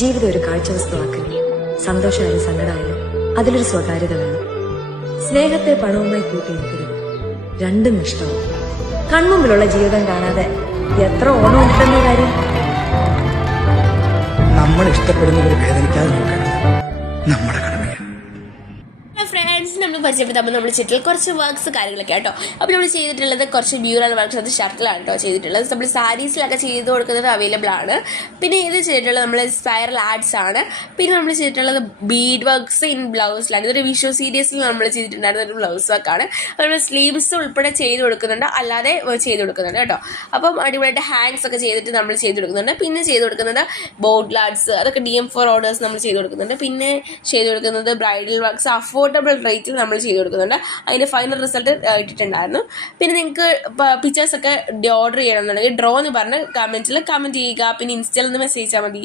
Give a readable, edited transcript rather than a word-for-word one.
ജീവിതം ഒരു കാഴ്ചവസ്തുവാക്കരുത്. സന്തോഷമായാലും സങ്കടമായാലും അതിലൊരു സ്വകാര്യത വേണം. സ്നേഹത്തെ പണവുമായി കൂട്ടിയിരിക്കരുത്. രണ്ടും നഷ്ടവും. കൺമുമ്പിലുള്ള ജീവിതം കാണാതെ എത്ര ഓണം ഉണ്ടെന്ന കാര്യം. നമ്മൾ ഇഷ്ടപ്പെടുന്നവർ വേദനിക്കാതെ നോക്കണം നമ്മുടെ കടമയാണ്. ഫ്രണ്ട്സ് നമ്മൾ പരിചയപ്പെടുത്താൻ നമ്മൾ ചെയ്തിട്ടുള്ള കുറച്ച് വർക്ക്സ് കാര്യങ്ങളൊക്കെ കേട്ടോ. അപ്പോൾ നമ്മൾ ചെയ്തിട്ടുള്ളത് കുറച്ച് ബ്യൂറൽ വർക്ക്സ്, അത് ഷർട്ടിലാണ് കേട്ടോ ചെയ്തിട്ടുള്ളത്. നമ്മൾ സാരീസിലൊക്കെ ചെയ്ത് കൊടുക്കുന്നത് അവൈലബിൾ ആണ്. പിന്നെ ഇത് ചെയ്തിട്ടുള്ളത് നമ്മൾ സ്പൈറൽ ആർട്സ് ആണ്. പിന്നെ നമ്മൾ ചെയ്തിട്ടുള്ളത് ബീഡ് വർക്ക്സ് ഇൻ ബ്ലൗസിലാണ്. ഇതൊരു വിഷു സീരീസിൽ നമ്മൾ ചെയ്തിട്ടുണ്ടായിരുന്ന ഒരു ബ്ലൗസ് വർക്കാണ്. നമ്മൾ സ്ലീവ്സ് ഉൾപ്പെടെ ചെയ്ത് കൊടുക്കുന്നുണ്ട്, അല്ലാതെ ചെയ്ത് കൊടുക്കുന്നുണ്ട് കേട്ടോ. അപ്പം അടിപൊളിയായിട്ട് ഹാൻഡ്സ് ഒക്കെ ചെയ്തിട്ട് നമ്മൾ ചെയ്ത് കൊടുക്കുന്നുണ്ട്. പിന്നെ ചെയ്ത് കൊടുക്കുന്നത് ബോട്ടിൽ ആർട്സ്, അതൊക്കെ DM4 ഓർഡേഴ്സ് നമ്മൾ ചെയ്ത് കൊടുക്കുന്നുണ്ട്. പിന്നെ ചെയ്ത് കൊടുക്കുന്നത് ബ്രൈഡൽ വർക്ക്സ് അഫോർഡബിൾ റേറ്റിൽ നമ്മൾ ചെയ്ത് കൊടുക്കുന്നുണ്ട്. അതിൻ്റെ ഫൈനൽ റിസൾട്ട് ഇട്ടിട്ടുണ്ടായിരുന്നു. പിന്നെ നിങ്ങൾക്ക് പിക്ചേഴ്സൊക്കെ ഓർഡർ ചെയ്യണമെന്നുണ്ടെങ്കിൽ ഡ്രോ എന്ന് പറഞ്ഞ് കമൻറ്റിൽ കമൻറ്റ് ചെയ്യുക. പിന്നെ ഇൻസ്റ്റയിൽ നിന്ന് മെസ്സേജ് ചെയ്താൽ മതി.